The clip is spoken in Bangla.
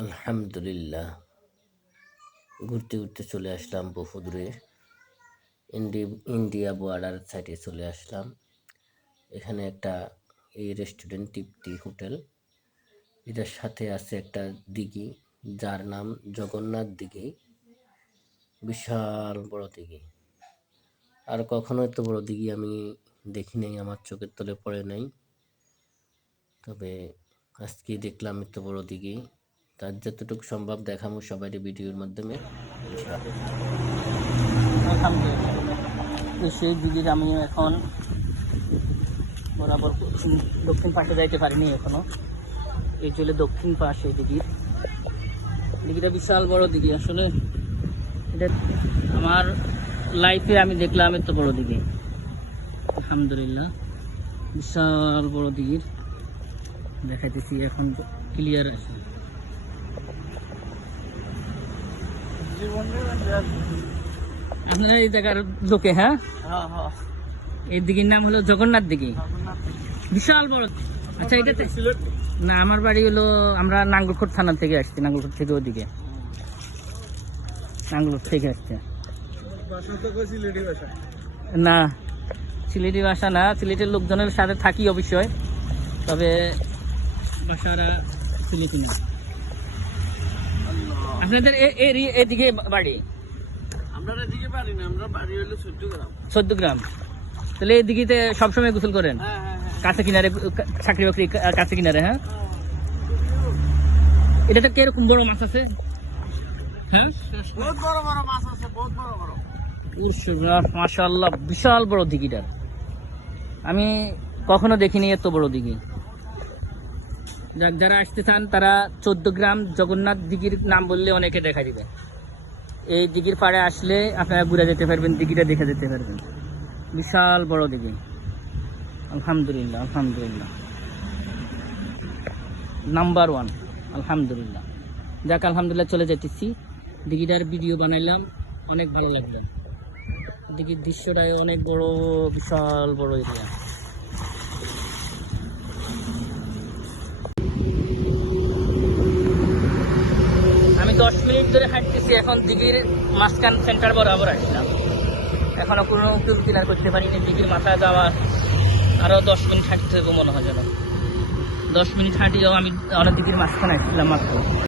আলহামদুলিল্লাহ, ঘুরতে ঘুরতে চলে আসলাম বহুদূরে। ইন্ডিয়া বর্ডার সাইডে চলে আসলাম। এখানে একটা এই রেস্টুরেন্ট তৃপ্তি হোটেল, এটার সাথে আছে একটা দিঘি যার নাম জগন্নাথ দিঘি। বিশাল বড় দিঘি, আর কখনো এত বড় দিঘি আমি দেখি নাই, আমার চোখের তলে পড়ে নাই। তবে আজকে দেখলাম এত বড় দিঘি, তার যতটুকু সম্ভব দেখাবো সবাই ভিডিওর মাধ্যমে। আলহামদুলিল্লাহ, সেই দিঘির আমি এখন বরাবর দক্ষিণ পাশে যাইতে পারিনি এখনো। এই চলে দক্ষিণ পাশে দিঘিটা বিশাল বড় দিঘি। আসলে এটা আমার লাইফে আমি দেখলাম এত বড় দিঘি। আলহামদুলিল্লাহ, বিশাল বড় দিঘির দেখাইতেছি, এখন ক্লিয়ার আছে। আপনারা এই জায়গার লোকে? হ্যাঁ, এই দিঘির নাম হলো জগন্নাথ দিঘি, বিশাল বড়। আচ্ছা, এটা না, আমার বাড়ি হলো, আমরা নাঙ্গলকোট থানা থেকে আসছি, নাঙ্গলকোট থেকে ওদিকে, নাঙ্গলকোট থেকে আসছে। না, সিলেটি ভাষা না, সিলেটের লোকজনের সাথে থাকি অবশ্যই, তবে ভাষারা সিলেটি না। আপনাদের এদিকে বাড়ি? চৌদ্দগ্রাম। তাহলে এই দিঘিতে সবসময় গোসল করেন? কাছে কিনারে, চাকরি বাকরি কাছে কিনারে। হ্যাঁ, এটাতে কিরকম বড় মাছ আছে? হ্যাঁ, মাশাআল্লাহ, বিশাল বড় দিঘিটা। আমি কখনো দেখিনি এত বড় দিঘি। যারা আসতে চান তারা চৌদ্দগ্রাম জগন্নাথ দিঘির নাম বললে অনেকে দেখা দিবে। এই দিঘির পাড়ে আসলে আপনারা ঘুরে যেতে পারবেন, দিঘিটা দেখে যেতে পারবেন। বিশাল বড় দিঘি। আলহামদুলিল্লাহ, আলহামদুলিল্লাহ, নাম্বার 1। আলহামদুলিল্লাহ, যাক, আলহামদুলিল্লাহ, চলে যেতেছি। দিঘিটার ভিডিও বানাইলাম, অনেক ভালো লাগলো। দিঘির দৃশ্যটাই অনেক বড়, বিশাল বড় এরিয়া। আমি 10 মিনিট ধরে হাঁটতেছি, এখন দিঘির মাঝখান সেন্টার বরাবর আসলাম। এখনো কোনো কিনার করতে পারিনি। দিঘির মাথায় যাওয়া আরো 10 মিনিট হাঁটতে হবে মনে হয়, যেন 10 মিনিট হাঁটিও আমি অনেক দিঘির মাঝখানে আসছিলাম মাত্র।